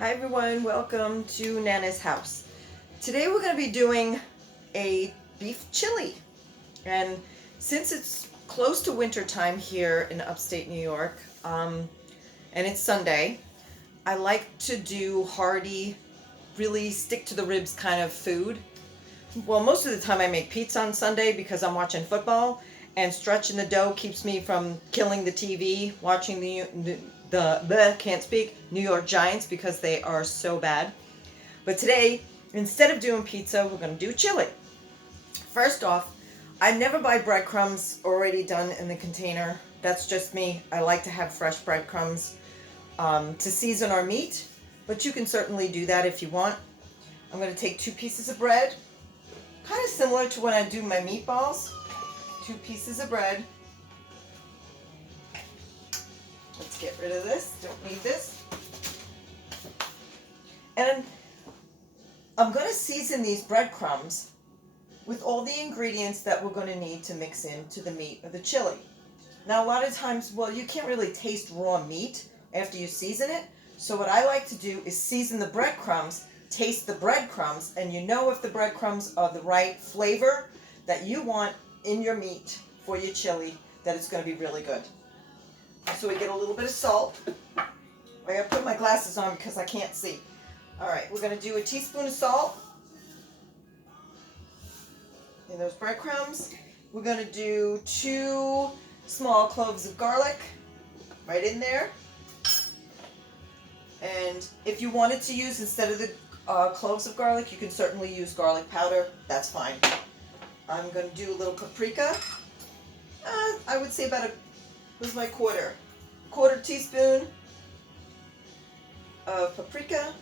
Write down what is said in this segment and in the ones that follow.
Hi everyone, welcome to Nana's house. Today we're going to be doing a beef chili. And since it's close to winter time here in upstate New York, and it's Sunday, I like to do hearty, really stick to the ribs kind of food. Well, most of the time I make pizza on Sunday because I'm watching football, and stretching the dough keeps me from killing the TV, watching can't speak, New York Giants because they are so bad. But today, instead of doing pizza, we're going to do chili. First off, I never buy breadcrumbs already done in the container. That's just me. I like to have fresh breadcrumbs to season our meat, but you can certainly do that if you want. I'm going to take 2 pieces of bread, kind of similar to when I do my meatballs. 2 pieces of bread. Let's get rid of this. Don't need this. And I'm going to season these breadcrumbs with all the ingredients that we're going to need to mix into the meat of the chili. Now, a lot of times, well, you can't really taste raw meat after you season it. So what I like to do is season the breadcrumbs, taste the breadcrumbs, and you know if the breadcrumbs are the right flavor that you want in your meat for your chili, that it's going to be really good. So we get a little bit of salt. I gotta put my glasses on because I can't see. All right, we're gonna do a teaspoon of salt in those breadcrumbs. We're gonna do 2 small cloves of garlic right in there. And if you wanted to use, instead of the cloves of garlic, you can certainly use garlic powder. That's fine. I'm gonna do a little paprika. I would say about was my quarter teaspoon of paprika.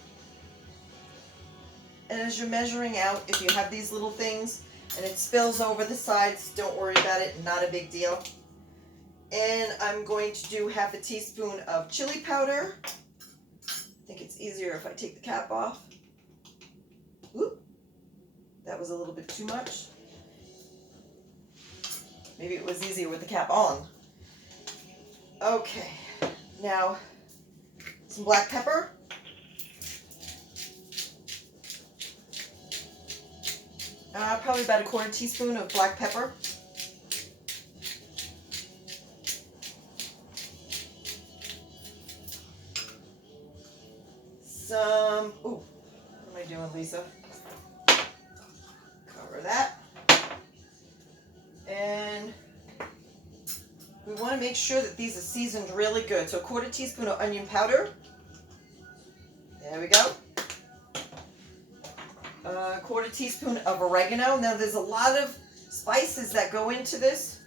And as you're measuring out, if you have these little things and it spills over the sides, don't worry about it, not a big deal. And I'm going to do half a teaspoon of chili powder. I think it's easier if I take the cap off. Oop, that was a little bit too much. Maybe it was easier with the cap on. Okay, now some black pepper. Probably about a quarter teaspoon of black pepper. What am I doing, Lisa? Cover that. And we want to make sure that these are seasoned really good. So a quarter teaspoon of onion powder. There we go. A quarter teaspoon of oregano. Now there's a lot of spices that go into this.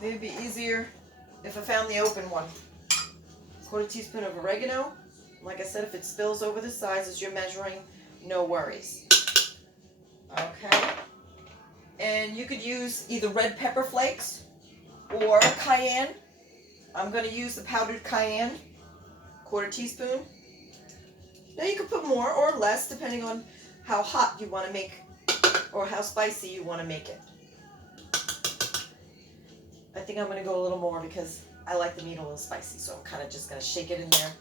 Maybe it'd be easier if I found the open one. Quarter teaspoon of oregano. Like I said, if it spills over the sides as you're measuring, no worries. Okay. And you could use either red pepper flakes or cayenne. I'm going to use the powdered cayenne, quarter teaspoon. Now you can put more or less depending on how hot you want to make or how spicy you want to make it. I think I'm going to go a little more because I like the meat a little spicy, so I'm kind of just going to shake it in there.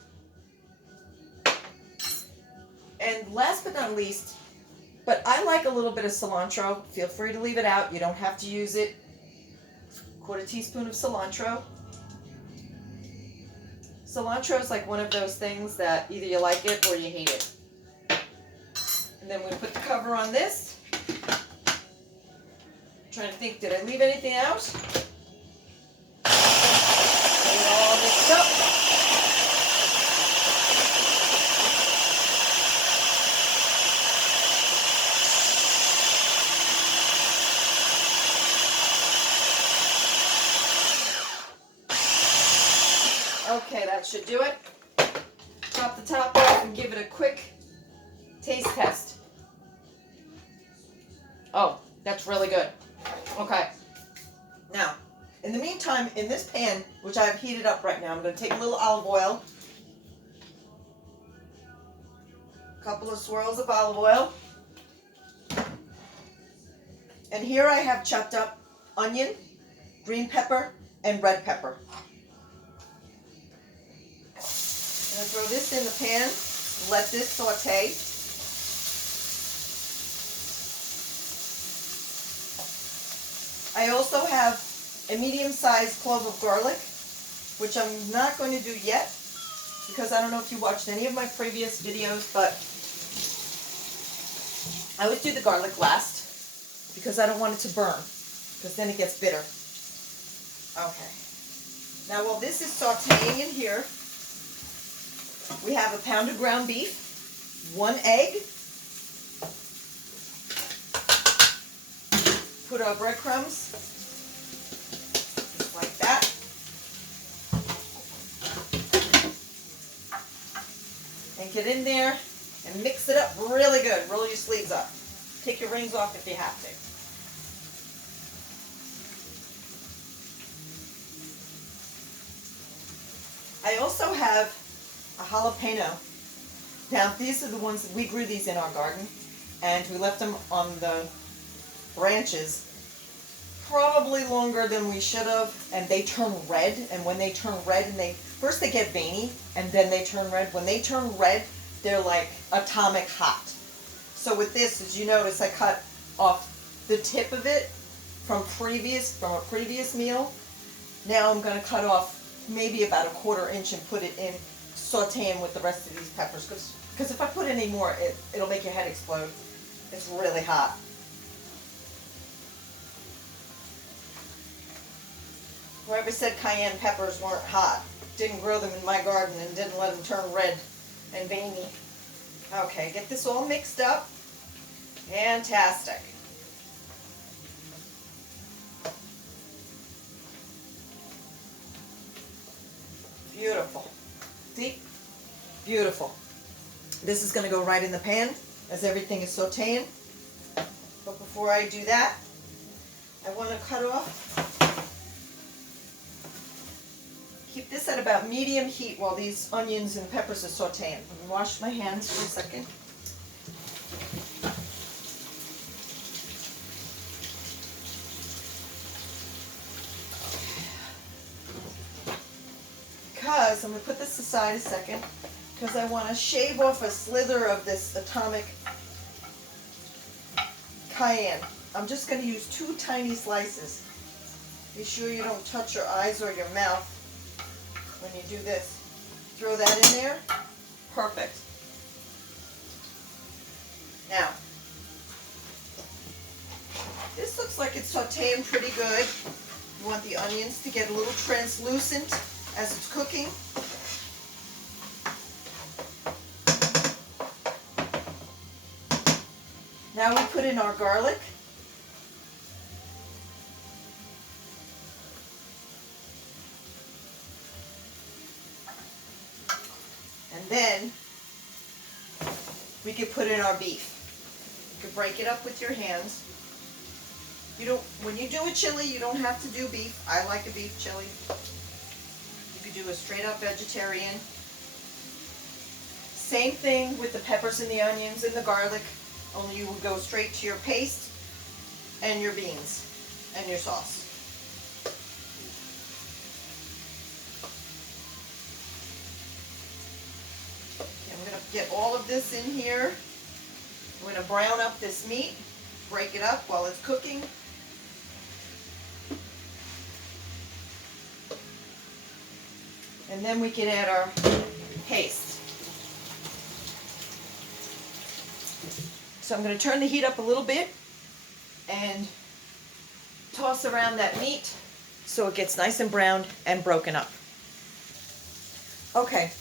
And last but not least, but I like a little bit of cilantro. Feel free to leave it out. You don't have to use it. Quarter teaspoon of cilantro. Cilantro is like one of those things that either you like it or you hate it. And then we put the cover on this. I'm trying to think, did I leave anything out? Get it all mixed up. Okay, that should do it. Top the top off and give it a quick taste test. Oh, that's really good. Okay. Now, in the meantime, in this pan, which I have heated up right now, I'm going to take a little olive oil. A couple of swirls of olive oil. And here I have chopped up onion, green pepper, and red pepper. I'm going to throw this in the pan, let this saute. I also have a medium-sized clove of garlic, which I'm not going to do yet, because I don't know if you watched any of my previous videos, but I always do the garlic last, because I don't want it to burn, because then it gets bitter. Okay. Now while this is sauteing in here, we have a pound of ground beef, 1 egg, put our breadcrumbs, just like that. And get in there and mix it up really good. Roll your sleeves up. Take your rings off if you have to. I also have a jalapeno. Now these are the ones that we grew these in our garden, and we left them on the branches probably longer than we should have, and they turn red. And when they turn red, and first they get veiny and then they turn red. When they turn red, they're like atomic hot. So with this, as you notice, I cut off the tip of it from a previous meal. Now I'm going to cut off maybe about 1/4 inch and put it in, sauteing with the rest of these peppers, because if I put any more, it'll make your head explode. It's really hot. Whoever said cayenne peppers weren't hot didn't grow them in my garden and didn't let them turn red and veiny. Okay, get this all mixed up. Fantastic. Beautiful. See? Beautiful. This is going to go right in the pan as everything is sauteing. But before I do that, I want to cut off. Keep this at about medium heat while these onions and peppers are sauteing. I'm going to wash my hands for a second. Because I'm going to put this aside a second, because I want to shave off a slither of this atomic cayenne. I'm just going to use 2 tiny slices. Be sure you don't touch your eyes or your mouth when you do this. Throw that in there. Perfect. Now, this looks like it's sauteing pretty good. You want the onions to get a little translucent as it's cooking. Now we put in our garlic. And then we could put in our beef. You could break it up with your hands. When you do a chili, you don't have to do beef. I like a beef chili. You could do a straight up vegetarian. Same thing with the peppers and the onions and the garlic, only you would go straight to your paste and your beans and your sauce. I'm going to get all of this in here. I'm going to brown up this meat, break it up while it's cooking. And then we can add our paste. So I'm going to turn the heat up a little bit and toss around that meat so it gets nice and browned and broken up. Okay,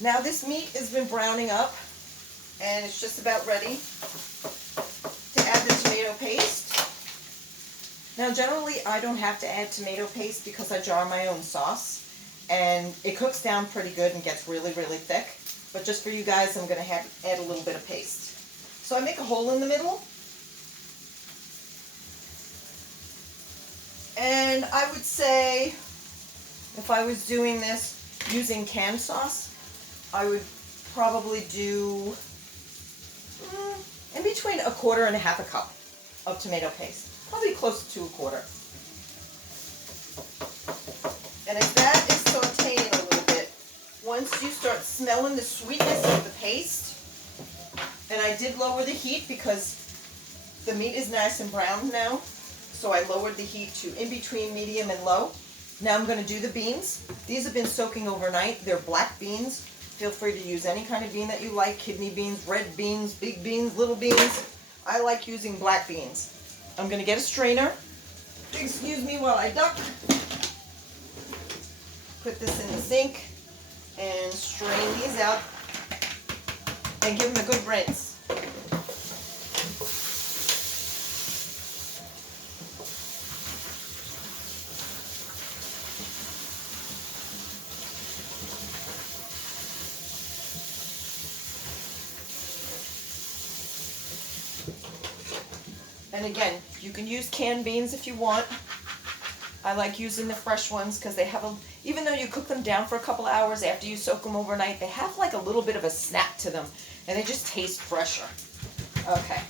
now this meat has been browning up and it's just about ready to add the tomato paste. Now generally I don't have to add tomato paste because I jar my own sauce and it cooks down pretty good and gets really, really thick. But just for you guys, I'm going to add a little bit of paste. So I make a hole in the middle. And I would say, if I was doing this using canned sauce, I would probably do in between 1/4 and 1/2 cup of tomato paste. Probably close to 1/4. And as that is sauteing a little bit, once you start smelling the sweetness of the paste, and I did lower the heat because the meat is nice and brown now, so I lowered the heat to in between medium and low. Now I'm going to do the beans. These have been soaking overnight. They're black beans. Feel free to use any kind of bean that you like. Kidney beans, red beans, big beans, little beans. I like using black beans. I'm going to get a strainer. Excuse me while I duck. Put this in the sink and strain these out and give them a good rinse. And again, you can use canned beans if you want. I like using the fresh ones because they have a, even though you cook them down for a couple hours after you soak them overnight, they have like a little bit of a snap to them and they just taste fresher. Okay.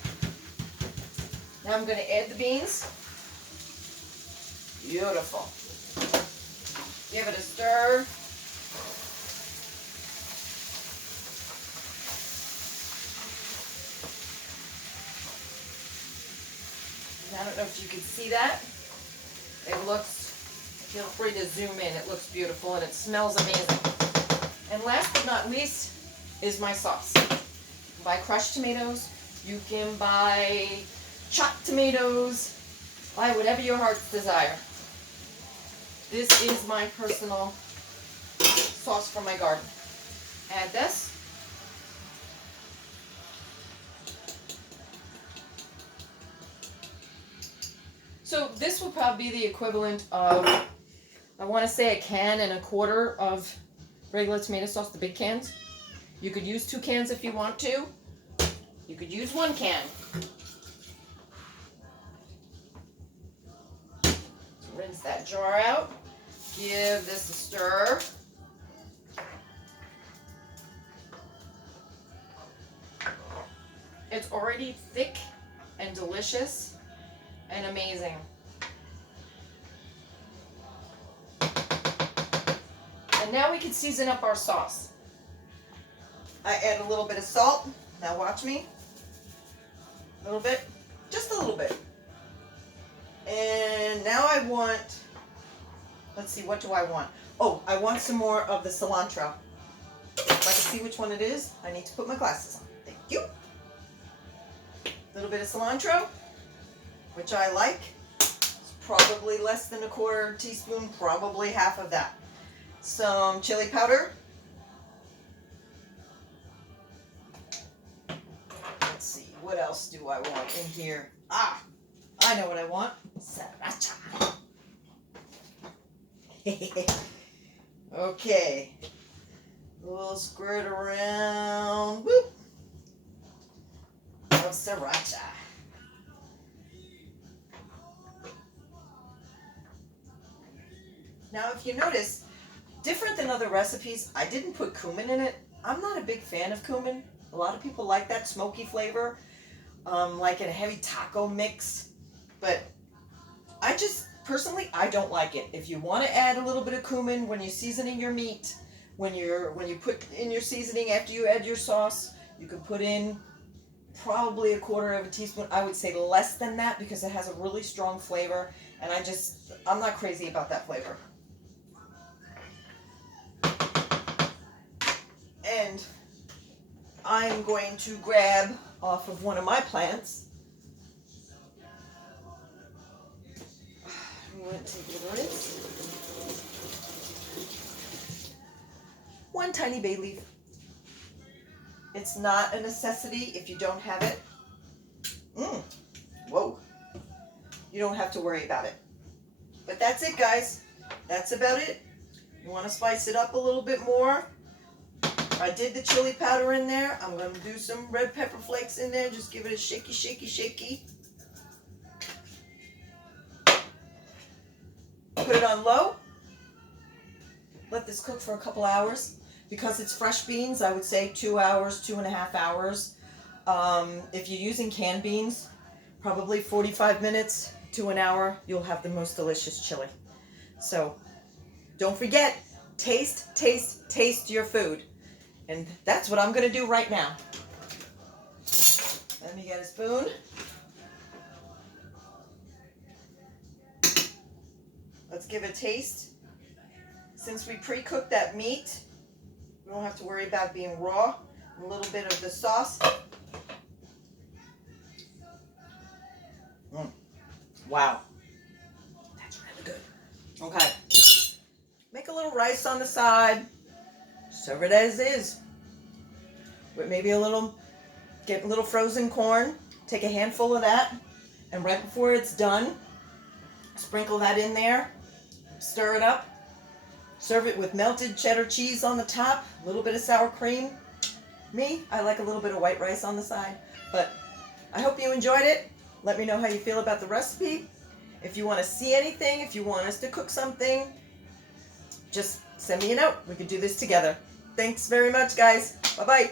Now I'm going to add the beans. Beautiful. Give it a stir. I don't know if you can see that. It looks, feel free to zoom in, it looks beautiful and it smells amazing. And last but not least is my sauce. You can buy crushed tomatoes, you can buy chopped tomatoes, buy whatever your heart's desire. This is my personal sauce from my garden. Add this. So this will probably be the equivalent of, I want to say, 1.25 cans of regular tomato sauce, the big cans. You could use 2 cans if you want to. You could use 1 can. Rinse that jar out. Give this a stir. It's already thick and delicious and amazing. And now we can season up our sauce. I add a little bit of salt. Now watch me. A little bit. Just a little bit. And now I want, let's see, what do I want? Oh, I want some more of the cilantro. If I can see which one it is, I need to put my glasses on. Thank you. A little bit of cilantro, which I like. It's probably less than 1/4 teaspoon, probably half of that. Some chili powder. Let's see, what else do I want in here? Ah, I know what I want. Sriracha. Okay. A little squirt around. Whoop. Of sriracha. Now, if you notice, different than other recipes, I didn't put cumin in it. I'm not a big fan of cumin. A lot of people like that smoky flavor, like in a heavy taco mix. But I just, personally, I don't like it. If you want to add a little bit of cumin when you're seasoning your meat, when you put in your seasoning after you add your sauce, you can put in probably 1/4 teaspoon. I would say less than that because it has a really strong flavor, and I'm not crazy about that flavor. And I'm going to grab off of one of my plants. I'm going to take a rinse. 1 tiny bay leaf. It's not a necessity if you don't have it. Whoa. You don't have to worry about it. But that's it, guys. That's about it. You want to spice it up a little bit more? I did the chili powder in there. I'm going to do some red pepper flakes in there. Just give it a shaky, shaky, shaky. Put it on low. Let this cook for a couple hours. Because it's fresh beans, I would say 2 hours, 2.5 hours. If you're using canned beans, probably 45 minutes to an hour, you'll have the most delicious chili. So don't forget, Taste, taste, taste your food. And that's what I'm going to do right now. Let me get a spoon. Let's give it a taste. Since we pre-cooked that meat, we don't have to worry about being raw. A little bit of the sauce. Wow. That's really good. Okay. Make a little rice on the side. Serve it as is. With maybe get a little frozen corn. Take a handful of that. And right before it's done, sprinkle that in there. Stir it up. Serve it with melted cheddar cheese on the top. A little bit of sour cream. Me, I like a little bit of white rice on the side. But I hope you enjoyed it. Let me know how you feel about the recipe. If you want to see anything, if you want us to cook something, just send me a note. We can do this together. Thanks very much, guys. Bye-bye.